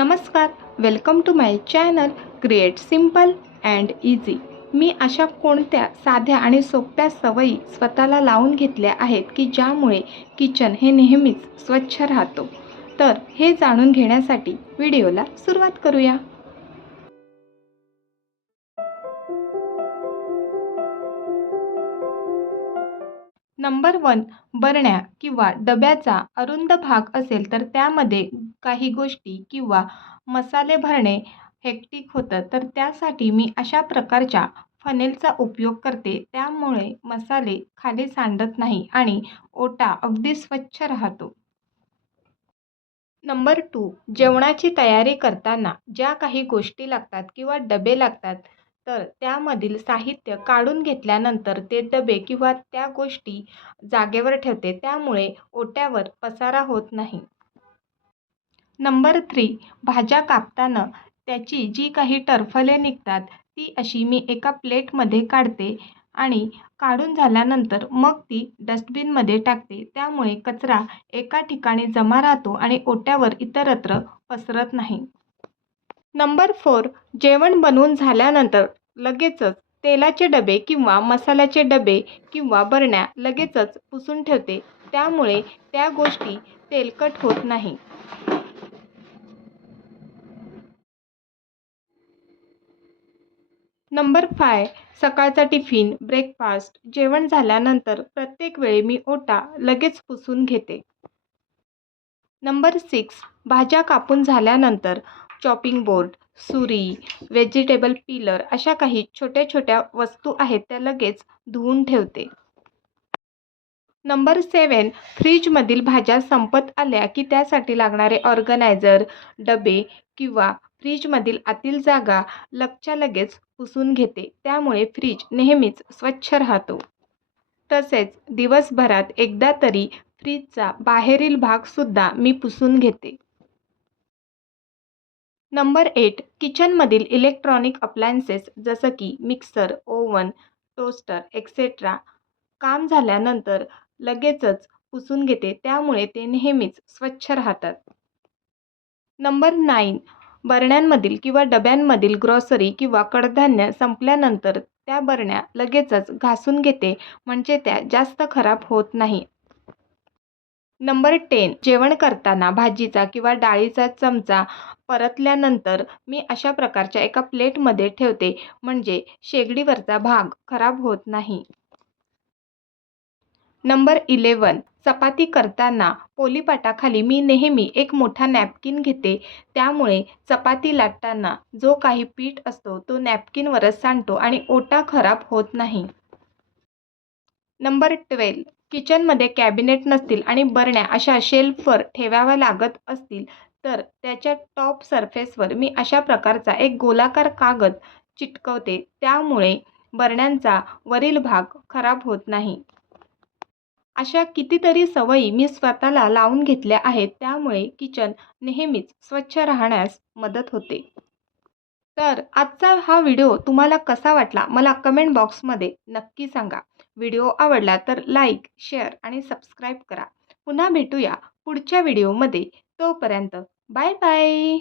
नमस्कार welcome to my channel create simple and easy मी अशा कोणत्या साध्या आणि सोप्या सवयी स्वतःला लावून घेतल्या आहेत की ज्यामुळे किचन हे नेहमीच स्वच्छ राहतो? तर हे जाणून घेण्यासाठी व्हिडिओला सुरुवात करूया. नंबर वन बरण्या किंवा डब्याचा अरुंद भाग असेल तर त्यामध्ये काही गोष्टी किंवा मसाले भरणे हेक्टिक होतं. तर त्यासाठी मी अशा प्रकारच्या फनेलचा उपयोग करते. त्यामुळे मसाले खाली सांडत नाही आणि ओटा अगदी स्वच्छ राहतो. नंबर टू जेवणाची तयारी करताना ज्या काही गोष्टी लागतात किंवा डबे लागतात तर त्यामधील साहित्य काढून घेतल्यानंतर ते डबे किंवा त्या गोष्टी जागेवर ठेवते. त्यामुळे ओट्यावर पसारा होत नाही. नंबर थ्री भाज्या कापताना त्याची जी काही टरफले निघतात ती अशी मी एका प्लेटमध्ये काढते आणि काढून झाल्यानंतर मग ती डस्टबिनमध्ये टाकते. त्यामुळे कचरा एका ठिकाणी जमा राहतो आणि ओट्यावर इतरत्र पसरत नाही. नंबर फोर जेवण बनवून झाल्यानंतर लगेचच तेलाचे डबे किंवा मसाल्याचे डबे किंवा बरण्या लगेचच पुसून ठेवते. त्यामुळे त्या गोष्टी तेलकट होत नाही. Number five. सकाळचा टिफिन ब्रेकफास्ट जेवण झाल्यानंतर प्रत्येक वेळी मी ओटा लगेच पुसून घेते. Number six. भाज्या कापून झाल्यानंतर चॉपिंग बोर्ड सुरी व्हेजिटेबल पीलर अशा काही छोट्या छोट्या वस्तू आहेत त्या लगेच धुवून ठेवते. नंबर सेवन फ्रीजमधील भाज्या संपत आल्या की त्यासाठी लागणारे ऑर्गनायझर डबे किंवा फ्रीजमधील आतील जागा लगच्या लगेच पुसून घेते. त्यामुळे फ्रीज नेहमीच स्वच्छ राहतो. तसेच दिवसभरात एकदा तरी फ्रीजचा बाहेरील भागसुद्धा मी पुसून घेते. Number eight. किचनमधील इलेक्ट्रॉनिक अप्लायन्सेस जसं की मिक्सर ओव्हन टोस्टर एक्सेट्रा काम झाल्यानंतर लगेचच पुसून घेते. त्यामुळे ते नेहमीच स्वच्छ राहतात. Number nine. बरण्यांमधील किंवा डब्यांमधील ग्रॉसरी किंवा कडधान्य संपल्यानंतर त्या बरण्या लगेचच घासून घेते म्हणजे त्या जास्त खराब होत नाही. नंबर टेन जेवण करताना भाजीचा किंवा डाळीचा चमचा परतल्यानंतर मी अशा प्रकारच्या एका प्लेटमध्ये ठेवते म्हणजे शेगडीवरचा भाग खराब होत नाही. नंबर इलेवन चपाती करताना पोलीपाटाखाली मी नेहमी एक मोठा नॅपकिन घेते. त्यामुळे चपाती लाटताना जो काही पीठ असतो तो नॅपकिनवरच सांडतो आणि ओटा खराब होत नाही. Number twelve. किचनमध्ये कॅबिनेट नसतील आणि बरण्या अशा शेल्फवर ठेवाव्या लागत असतील तर त्याच्या टॉप सरफेसवर मी अशा प्रकारचा एक गोलाकार कागद चिटकवते. त्यामुळे बरण्यांचा वरील भाग खराब होत नाही. अशा कितीतरी सवयी मी स्वतःला लावून घेतल्या आहेत त्यामुळे किचन नेहमीच स्वच्छ राहण्यास मदत होते. तर आजचा हा व्हिडिओ तुम्हाला कसा वाटला मला कमेंट बॉक्समध्ये नक्की सांगा. व्हिडिओ आवडला तर लाईक शेअर आणि सबस्क्राईब करा. पुन्हा भेटूया पुढच्या व्हिडिओमध्ये. तोपर्यंत बाय बाय!